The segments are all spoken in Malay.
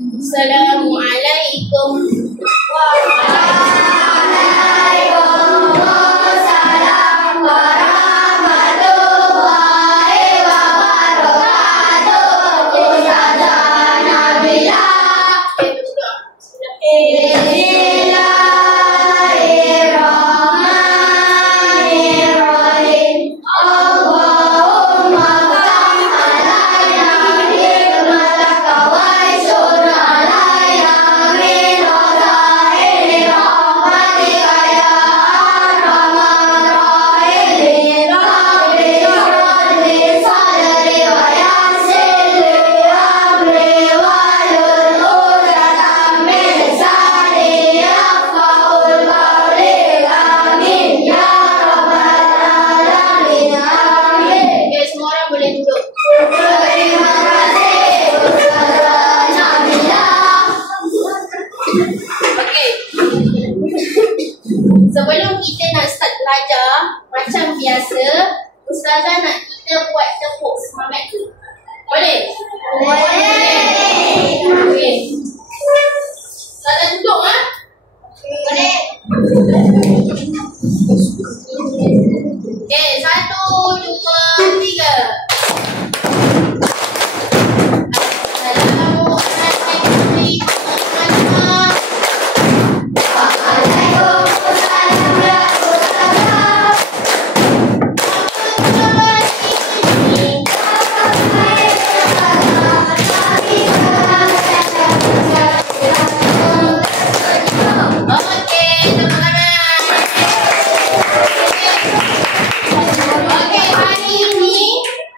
Assalamualaikum. Waalaikumsalam warahmatullahi wabarakatuh. Ustazah Nabila. Bismillahirrahmanirrahim. Allahumma ftah alaina hikmataka wa ansur alaina min khazaini rahmatika ya arhamar rahimin. Rabbi shrah li sadri wa yassir li amri wahlul 'uqdatam min lisani yafqahu qawli. Amin ya rabbal alamin. Amin. Okay, semua orang boleh duduk. Terima kasih Ustazah Nabila. Okey. Sebelum kita nak start belajar, macam biasa, Ustazah nak kita buat tepuk semangat tu. Boleh? Okey. Ustazah duduk ah? Boleh. Okey, 1, 2, 3. Waalaikumsalam ya Ustazah. Okey, tepuk tangan. Okey, hari ini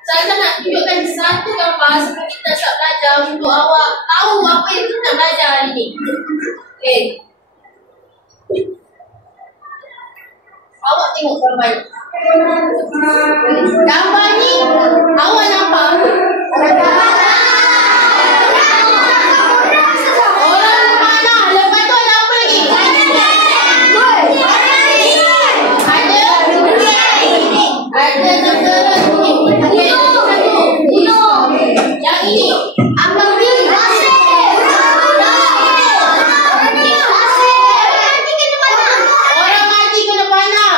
saya nak tunjukkan satu gambar sebelum kita start belajar untuk awak tahu apa yang kita nak belajar hari ini. Okey. Awak tengok gambar ni. Gambar ni awak nampak apa? Orang mana? Lepas tu ada apa lagi? Ada tentera kuning. Okey, satu. Yang ini. Orang mati kena panah.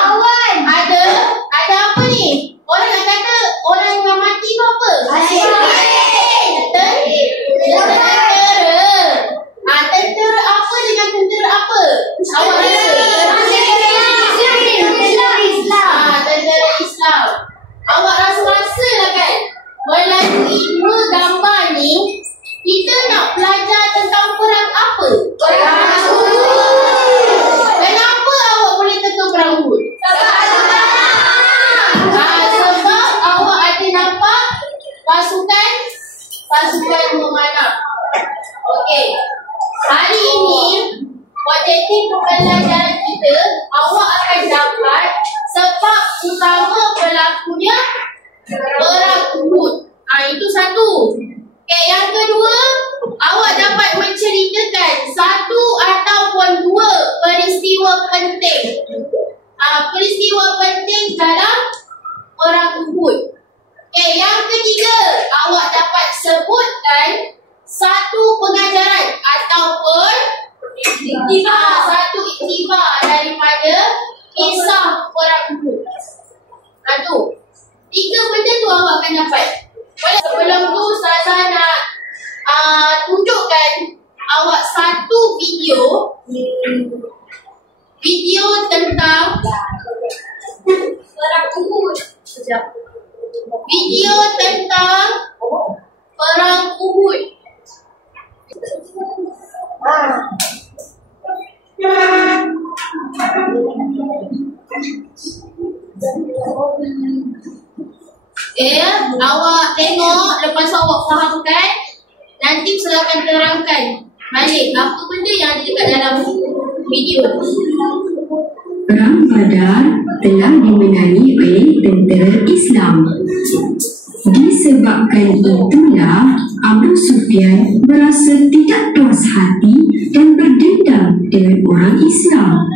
Ada apa ni? Orang nak kata orang yang mati tu apa? Tentera. Tentera apa dengan tentera apa? Awak rasa? Tentera Islam. Awak rasa lah kan? Melalui dua gambar ni, kita nak belajar tentang perang apa? Kenapa awak boleh teka perang Uhud? Sebab awak ada nampak pasukan memanah. Okey. Hari ini objektif pembelajaran kita, awak akan dapat sebab utama berlakunya perang Uhud. Itu satu. Okey, yang kedua, awak dapat menceritakan satu ataupun dua peristiwa penting. Peristiwa penting dalam perang Uhud. Okey, yang ketiga, awak dapat sebutkan satu pengajaran ataupun satu iktibar daripada kisah perang Uhud. Itu. Tiga benda tu awak akan dapat. Sebelum tu Ustazah nak tunjukkan awak satu video tentang perang Uhud. Video tentang perang Uhud. Awak tengok, lepas awak fahamkan, nanti saya akan terangkan balik apa benda yang ada dekat dalam video. Perang Badar telah dimenangi oleh tentera Islam. Disebabkan itulah Abu Sufyan merasa tidak puas hati dan berdendam dengan orang Islam.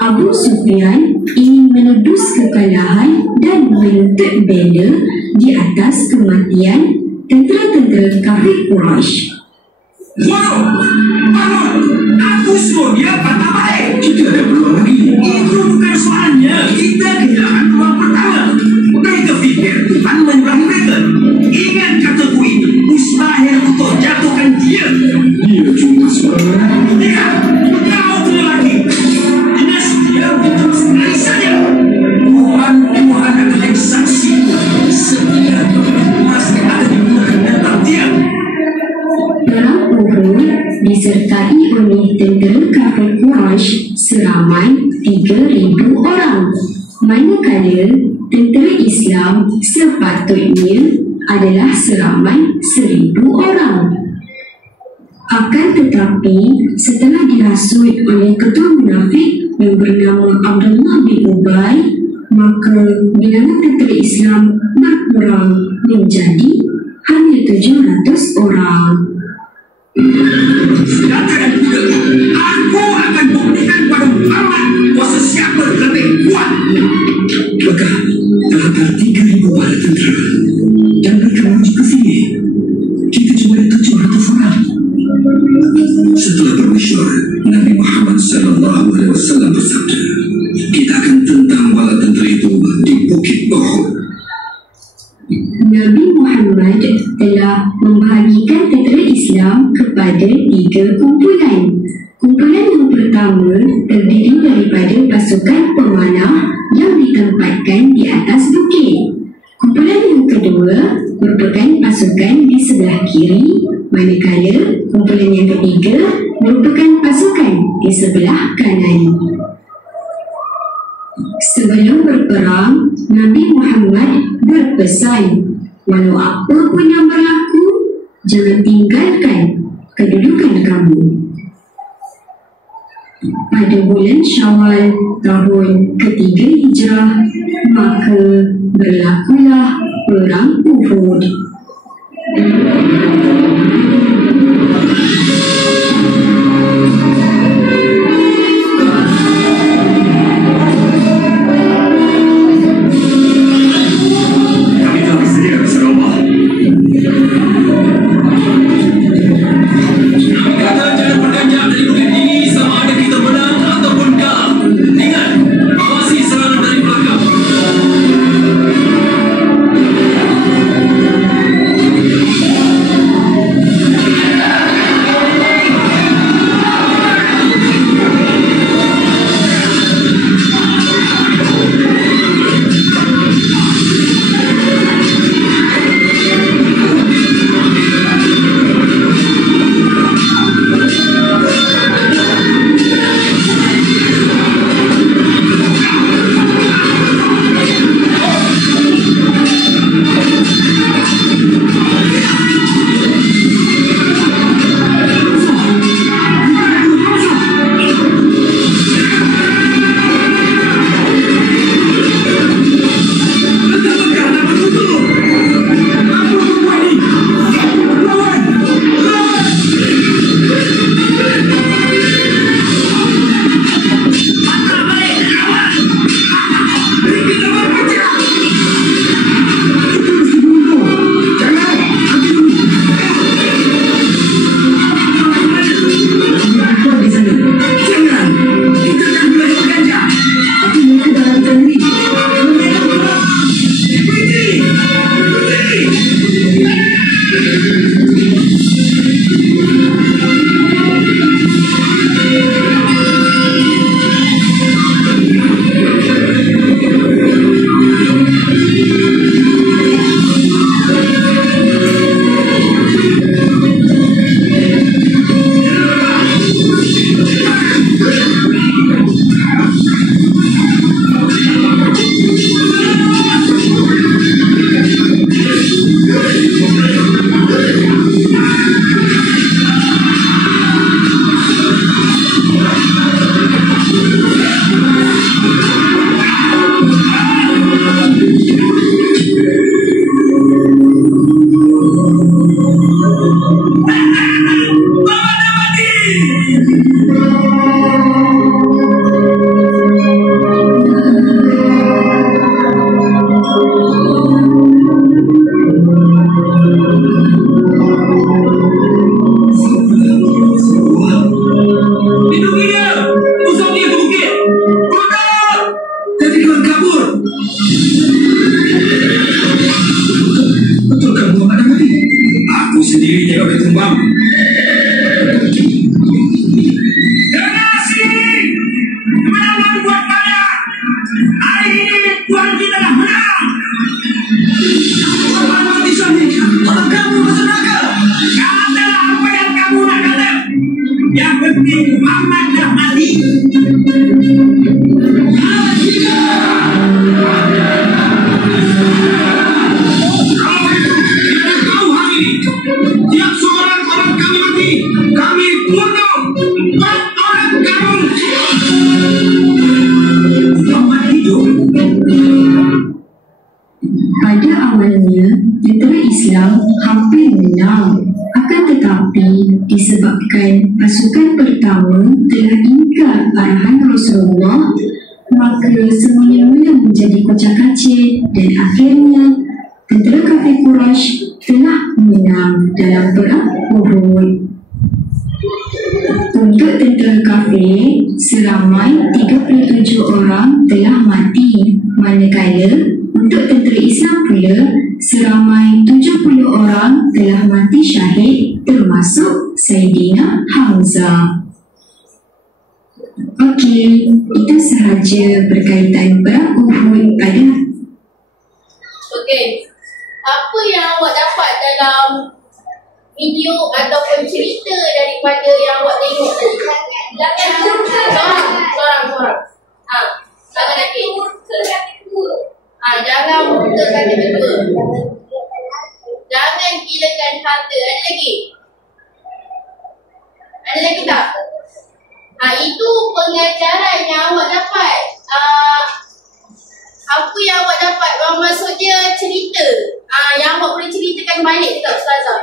Abu Sufyan ingin menebus kekalahan dan menuntut bela di atas kematian tentera-tentera kafir Quraisy. Bodoh! Bangun! Aku suruh dia patah balik! Kita ada peluang lagi. Itu bukan soalnya. Kita kehilangan peluang pertama. Mereka fikir Tuhan menyerahi mereka. Ingat kataku ini. Mustahil untuk jatuhkan dia. Dia cuma seorang. Ingat! Kau punya lagi. Dinasti dia terus naik saja. Tuhan akan menjadi saksi. Setiap masih ada di bulan datang dia. Perang Uhud disertai oleh tentera kafir Quraisy seramai 3,000 orang. Manakala tentera Islam sepatutnya adalah seramai 1,000 orang. Akan tetapi, setelah dihasut oleh ketua munafik yang bernama Abdullah bin Ubay, maka bilangan tentera Islam berkurang menjadi hanya 700 orang. Katakan juga, aku akan buktikan pada Muhammad kuasa siapa lebih kuat. Maka terhantar 3,000 bala tentera dan mereka menuju ke sini. Kita cuma ada 700 orang. Setelah bermesyuarat, Nabi Muhammad SAW bersabda, kita akan tentang bala tentera itu di Bukit Uhud. Nabi Muhammad telah membahagikan tentera Islam kepada 3 kumpulan. Kumpulan yang pertama terdiri daripada pasukan pemanah yang ditempatkan di atas bukit. Kumpulan yang kedua merupakan pasukan di sebelah kiri, manakala kumpulan yang ketiga merupakan pasukan di sebelah kanan. Sebelum berperang, Nabi Muhammad berpesan, walau apa pun yang berlaku, jangan tinggalkan kedudukan kamu. Pada bulan Syawal tahun ketiga Hijrah, maka berlakulah perang Uhud. Generasi kemenangan buat pada. Hari ini Tuhan kita dah menang. Tuhan mati Syahid. Otak kamu masuk neraka. Katalah apa yang kamu nak kata. Yang penting Muhammad dah mati. Tiap seorang orang kami mati, kami bunuh, buat orang kamu. Muhammad hidup. Pada awalnya, tentera Islam hampir menang. Akan tetapi, disebabkan pasukan pertama telah ingkar arahan Rasulullah, maka semuanya mula menjadi kocak-kacir dan akhirnya tentera kafir Quraisy telah menang dalam perang Uhud. Untuk tentera kafir, seramai 37 orang telah mati, manakala untuk tentera Islam pula, seramai 70 orang telah mati syahid, termasuk Saidina Hamzah. Okey, itu sahaja berkaitan perang Uhud pada. Okey. Apa yang awak dapat dalam video ataupun cerita daripada yang awak tengok tadi? Sorang. Jangan lagi. Jangan buka kata kedua. Jangan gilakan harta. Ada lagi? Ada lagi tak? Itu pengajaran yang awak dapat. Apa yang awak dapat? Maksudnya cerita. Yang awak boleh ceritakan balik dekat Ustazah.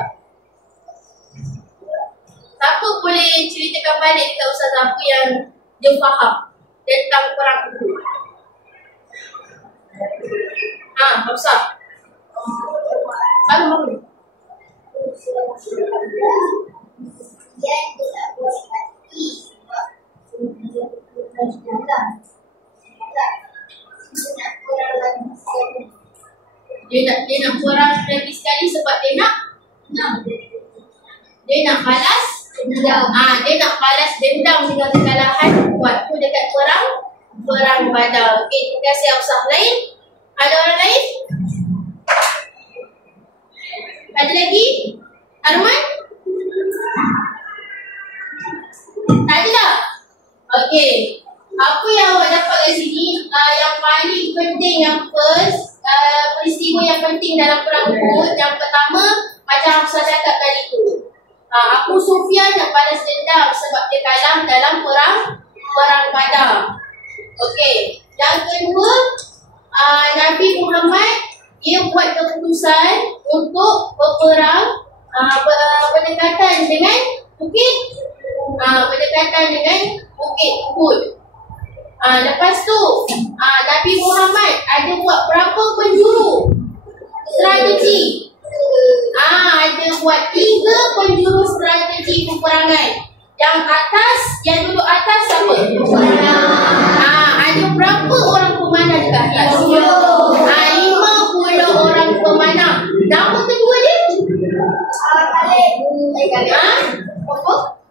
Siapa boleh ceritakan balik dekat Ustazah apa yang dia faham tentang perang Uhud? Ustaz. Baru. Dia nak perang lagi sekali sebab dia nak balas dendam. Dia nak balas dendam dengan kekalahan waktu dekat perang Badar. Okey, terima kasih Ustaz. Lain? Ada orang lain? Ada lagi? Arman? Tak ada tak? Okey. Apa yang awak dapat kat sini? Yang paling penting, yang first, peristiwa yang penting dalam perang Uhud, yang pertama, macam saya cakap tadi tu. Abu Sufyan nak balas dendam sebab dia kalah dalam perang Badar. Okey. Yang kedua, Nabi Muhammad dia buat keputusan untuk berperang berdekatan dengan bukit Uhud. Lepas tu Nabi Muhammad ada buat berapa penjuru strategi. Ada buat 3 penjuru strategi peperangan. Yang duduk atas siapa? Ada berapa orang pemanah dekat atas? 50 orang pemanah. Nama kedua dia?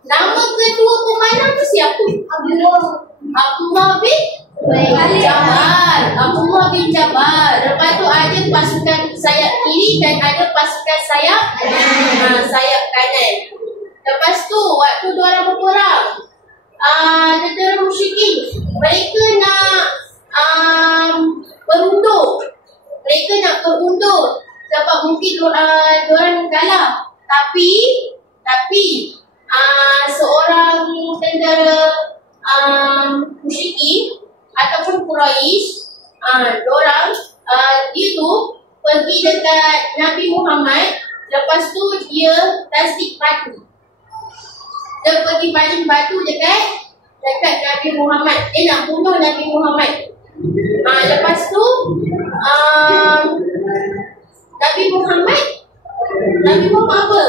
Nama kedua pemanah tu siapa? Abdullah bin Jabal. Lepas tu ada pasukan sayap kiri dan ada pasukan sayap kanan. Lepas tu waktu diorang berperang, tentera musyrikin mereka nak berundur. Sebab mungkin diorang kalah. Tapi seorang tentera musyrikin ataupun Quraisy, dia tu pergi dekat Nabi Muhammad. Lepas tu dia tasdik batu. Dia pergi baling batu dekat Nabi Muhammad. Dia nak bunuh Nabi Muhammad. Lepas tu Nabi Muhammad apa?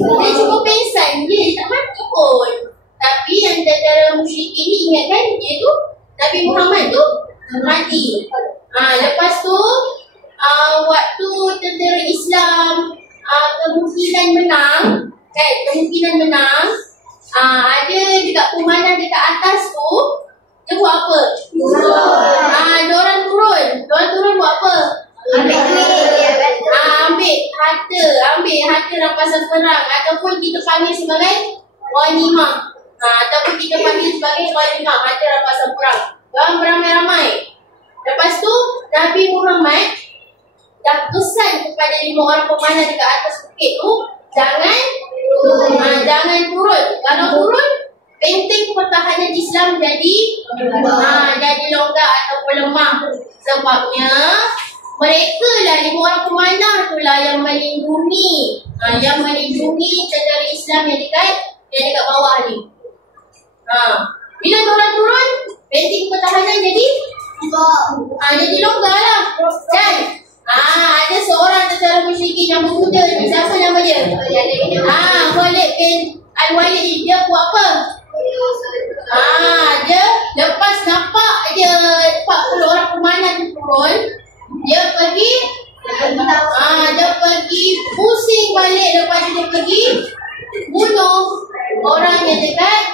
Dia cuma pingsan. Dia tak mati pun. Tapi yang tentera musyrikin ni ingatkan dia tu Nabi Muhammad tu mati. Lepas tu waktu tentera Islam kemungkinan menang Kan, kemungkinan menang. Ada dekat pemanah dekat atas tu, dia buat apa? Diorang turun. Diorang turun buat apa? Ambil duit. Ambil harta rampasan perang, ataupun kita panggil sebagai ghanimah. Ataupun kita panggil sebagai ghanimah, harta rampasan perang. Diorang beramai-ramai. Lepas tu Nabi Muhammad dah pesan kepada 5 orang pemanah dekat atas bukit tu, jangan turun. Kalau turun, benteng pertahanan Islam jadi longgar ataupun lemah. Sebabnya mereka lah 5 orang pemanah tu lah yang melindungi tentera Islam yang dekat bawah ni. Bila orang turun, benteng pertahanan jadi longgar lah. Dan ada seorang tentera musyrikin yang muda ni, siapa nama dia? Khalid bin Al-Walid. Dia buat apa? Dia lepas nampak dia 40 orang pemanah tu turun, dia pergi pusing balik. Lepas dia pergi bunuh orang yang dekat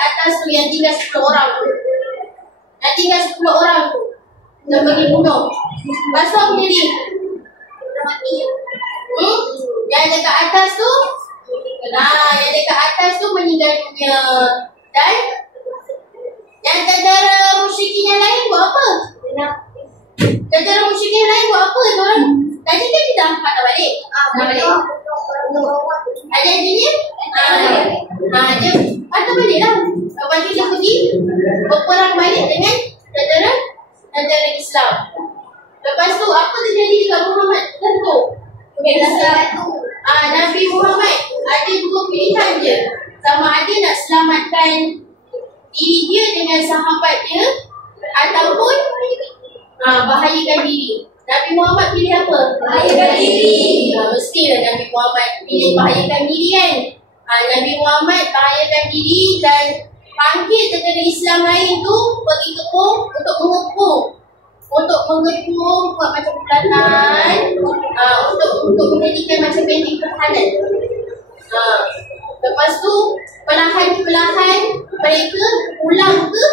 atas tu, yang tinggal 10 orang tu. Dia pergi bunuh. Lepas tu apa jadi? Yang dekat atas tu meninggal dunia. Dan yang tentera musyrikin yang lain buat apa? Diorang tadi kan kita patah balik. Ada janjinya? Dia patah balik lah. Lepas tu dia pergi berperang balik dengan tentera Islam. Lepas tu apa terjadi dekat Muhammad? Tentu Nabi Muhammad ada 2 pilihan je. Sama ada nak selamatkan diri dia dengan sahabat dia, ataupun bahayakan diri. Nabi Muhammad pilih apa? Bahayakan diri. Mestilah Nabi Muhammad pilih bahayakan diri kan. Nabi Muhammad bahayakan diri dan panggil tentera Islam lain tu pergi kebun untuk mengepung, buat macam pelatahan, untuk menjadikan macam benteng pertahanan. Lepas tu perlahan-perlahan mereka pulang ke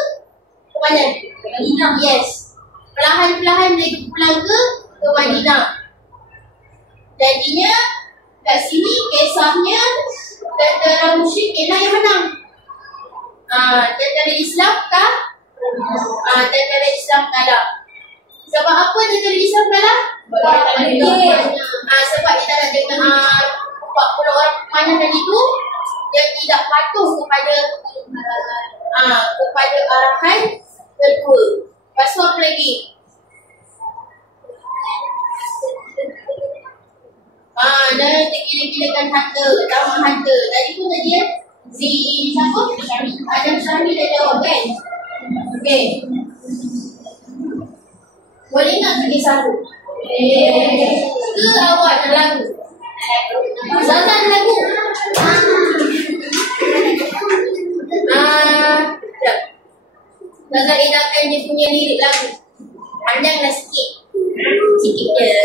mana? Madinah. Yes. Perlahan-perlahan mereka pulang ke Madinah. Jadinya kat sini kisahnya tentera musyrikin lah yang menang. Tentera Islam kalah. Sebab apa tentera Islam kalah? Sebab dia tak nak dengar 40 orang pemanah tadi tu, dia tidak patuh kepada arahan kedua. Lepas tu apa lagi? Dan tergila-gilakan harta, tambah harta. Tadi pun tadi siapa? Adam Syahmi dah jawab kan? Okey. Boleh tak kisah aku? Ke awak nak lagu? Zazan lagu? Zazan edakan dia punya lirik lagu. Panjanglah sikit. Sikit je.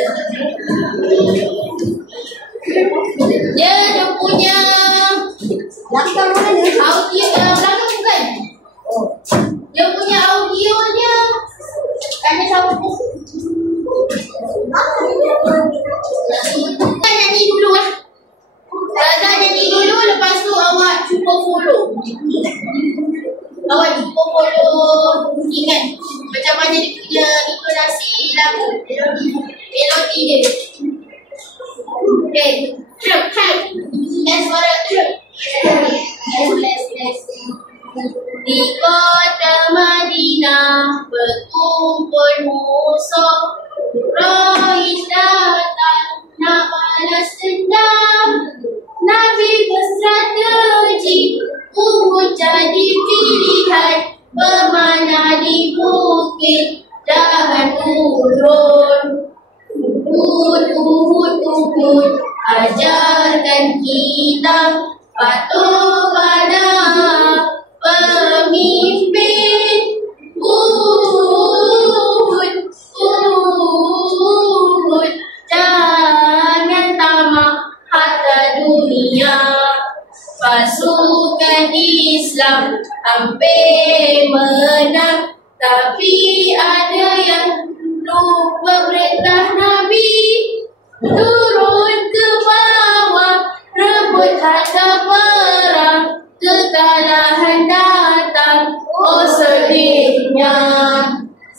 Dia punya belakang mana? Audio belakang bukan? Dia punya audionya tanya siapa pun. Nyanyi dulu lah. Zazan nyanyi dulu, lepas tu awak cuba follow. Awak cuba follow, ingat macam mana dia punya intonasi lagu, melodi dia. Okay, truk, let's suara truk. Let's. Di kota Madinah berkumpul musuh, Quraisy datang nak balas dendam. Nabi berstrategi, Uhud jadi pilihan, pemanah di bukit jangan turun. Uhud, ajarkan kita patuh pada pemimpin. Uhud, jangan tamak harta dunia. Pasukan Islam hampir menang, tapi ada yang lupa perintah Nabi. Turun ke bawah, rebut harta perang, kekalahan datang, oh sedihnya.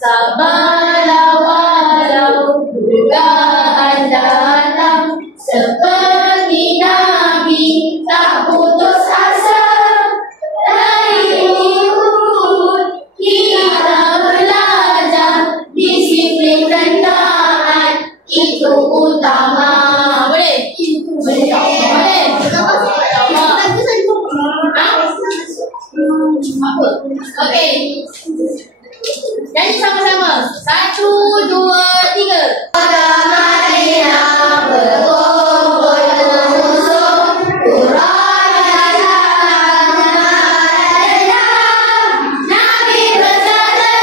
Sabarlah walau dugaan datang, seperti Nabi tak putus asa. Dari Uhud kita belajar, disiplin dan taat itu utama. Boleh? Boleh? Boleh? Apa? Okey. Nyanyi sama-sama. 1, 2, 3. Pada Madinah berkumpul musuh, Qur'an Nabi bersabda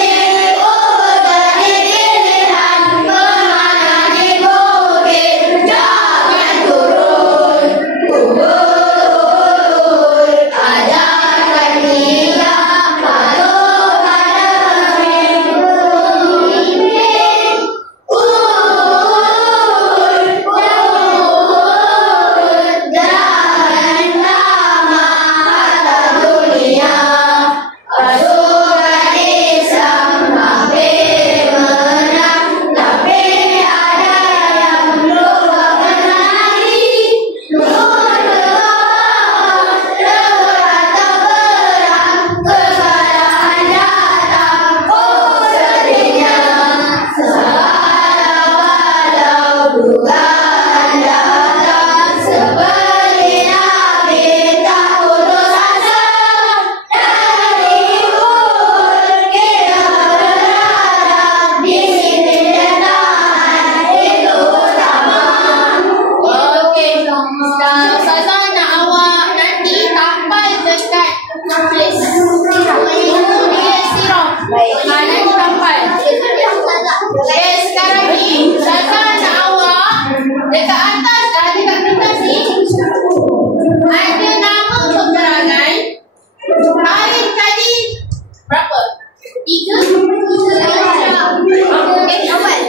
di Uhud pilihan, bermana di bukit jangan turun. Ajarkan dia patuh pada pemimpin. Jangan lama harta dunia. Pasukan Islam hampir menang, tapi ada yang lupa menari. Turun ke bawah, rebut harta perang, kekalahan datang, oh sedihnya. Sabarlah walau dugaan datang, seperti Nabi tak putus asa. Dari Uhud kita belajar, disiplin dan taat itu utama. Okey, Ustazah nak awak nanti tampal dekat tulis sirah. Nanti tampal. Okey, sekarang ni Ustazah nak awak dekat atas, dekat kertas ni ada nama peperangan. Hari tadi berapa? 3? Okey, awal.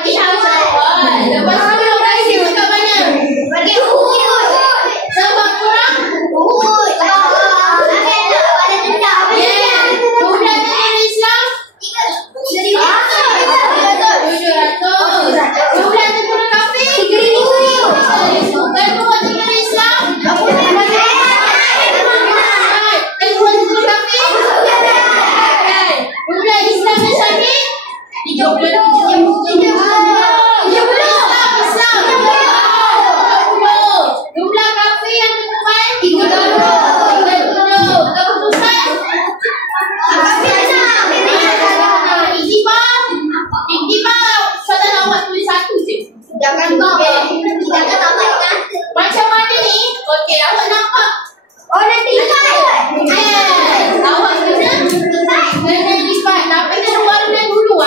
3 awal. Lepas tu lokasi dekat mana? Bagi Uhud. Sebab kurang? Uhud. Ada dendam. Yeah. Jumlah tentera Islam? 700. Jumlah tentera kafir? 3,000. Kedua tentera Islam? 10,000. Kedua tentera kafir? Jumlah Islam dan syahid? 30. Islam. Jumlah kafir yang berkorban? 30. Keputusan? Iktibar. Saudara awak tulis 1 je. Jangan tambahkan. Macam mana ni? Okey, awak nampak? Oh, nanti lipat. Awak kena lipat. Tapi kena warna dulu.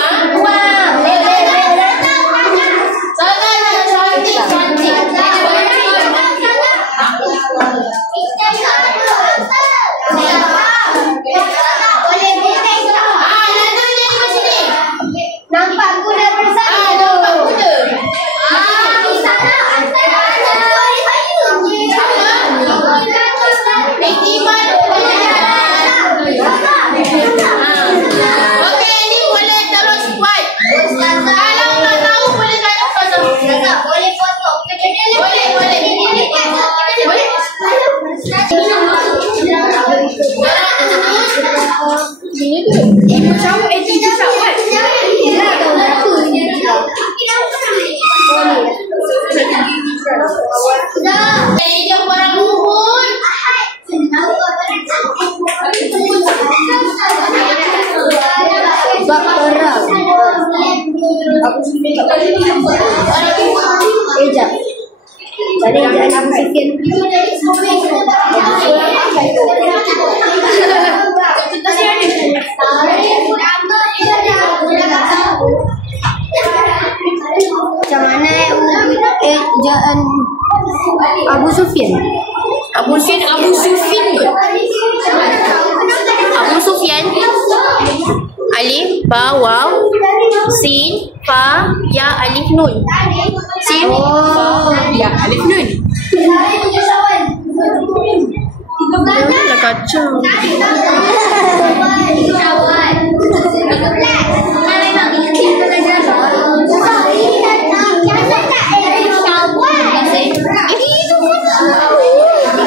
Saudara nak cantik. Nampak kuda bersatu. Nampak kuda. Abu Sufyan. Abu Sufyan alif ba waw sin fa ya alif nun. Sin fa ya alif nun. Dah kacau.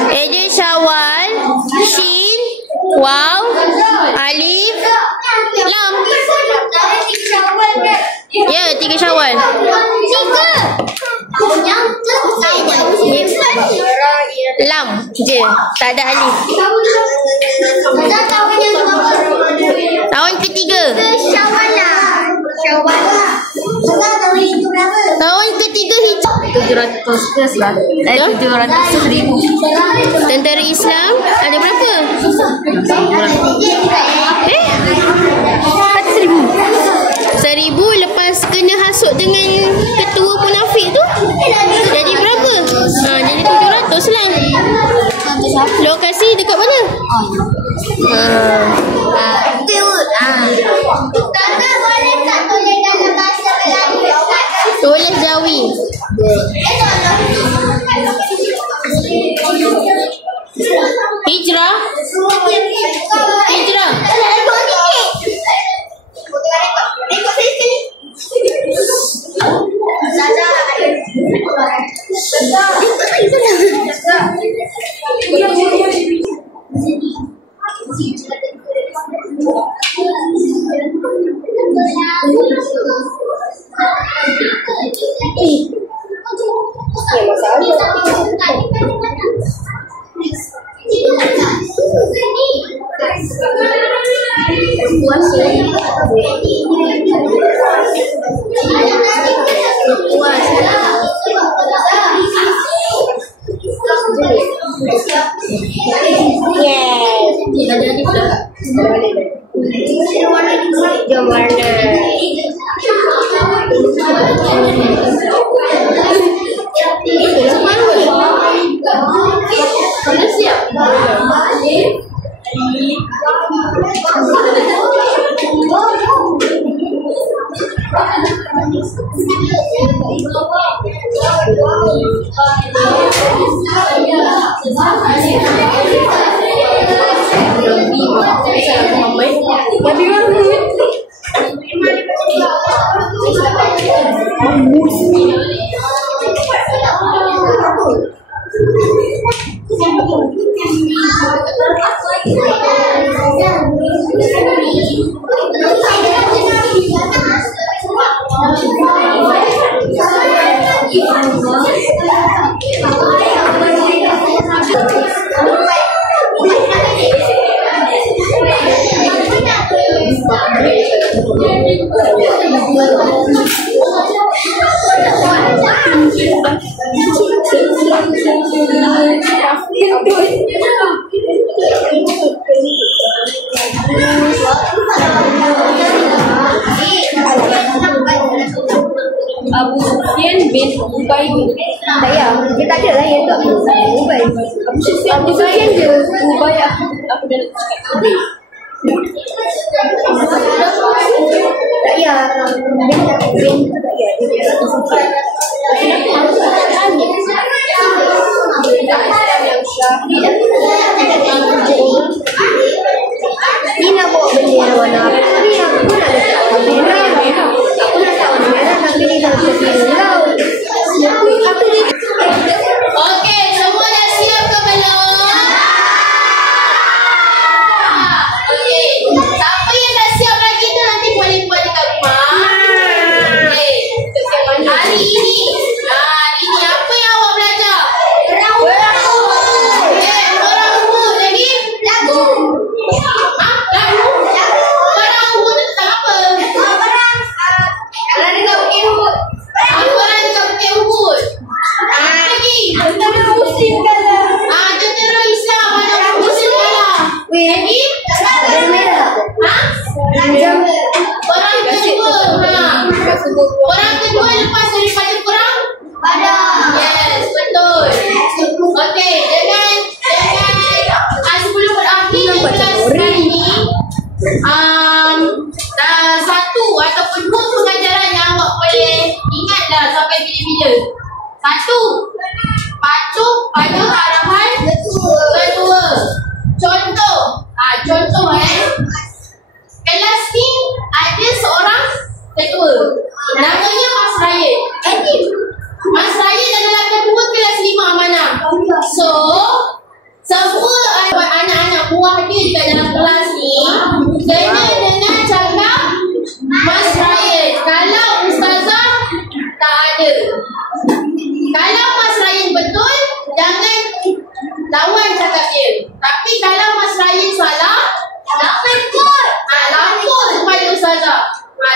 Eje Syawal, Shin, Waw, Alif, Lam. Ya, 3 Syawal. Lam je, tak ada alif. Tahun ketiga. Tahun ketiga hijrah. 700 lah. 700,000. Tentera Islam ada berapa? 1,000 lepas kena hasut dengan ketua munafik tu. Jadi berapa? Jadi 700 lah. Lokasi dekat mana? Tulis Jawi. Hijrah. Abu Sufyan bin Ubay bin. Tak ya, dia tak ada lah yang tu Abu Ubay. Abu Sufyan je. Ubay aku dah cakap. Tak ya, bin tak ya. Ni nak bawa bendera warna apa? Ni aku nak letak bendera. Aku nak letak warna merah tapi ni dah bendera. Okey, semua dah siap ke belum? Okey, siapa yang dah siap lagi tu nanti boleh buat dekat rumah. Okey, hari ini apa yang awak belajar? Orang Uhud lagi? Lagu. Lagu? Orang Uhud tu tentang apa? Orang dekat Bukit Uhud. Orang dekat Bukit Uhud. Lagi? Tentara Muslim kalah. Tentara Islam ada Muslim kalah. Lagi? Bendera merah. Orang kedua. Orang kedua lepas daripada perang? Badar. Yes, betul. Kedua. Contoh. Contoh kelas ni ada seorang ketua. Namanya Mas Ryan. Mas Ryan adalah ketua kelas 5 amanah. So, semua anak-anak buah dia dekat dalam kelas ni kena dengar cakap Mas Ryan. Kalau Ustazah tak ada. Kalau Mas Ryan betul, jangan lawan cakap dia. Tapi kalau Mas Ryan salah, lapor kepada Ustazah.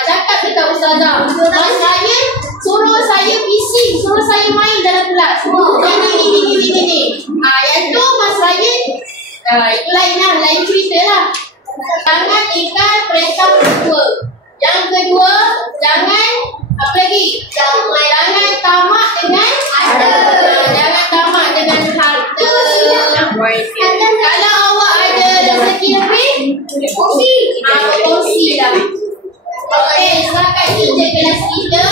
Cakap dekat Ustazah, Mas Ryan suruh saya bising, suruh saya main dalam kelas. Ini. Yang tu Mas Ryan, itu lain cerita lah. Jangan ikat perintah kedua. Yang kedua, jangan apa lagi? Jangan tamak dengan harta. Jangan tamak dengan harta. Kalau awak ada rezeki lebih, kongsi lah. Okey, setakat ni je kelas kita.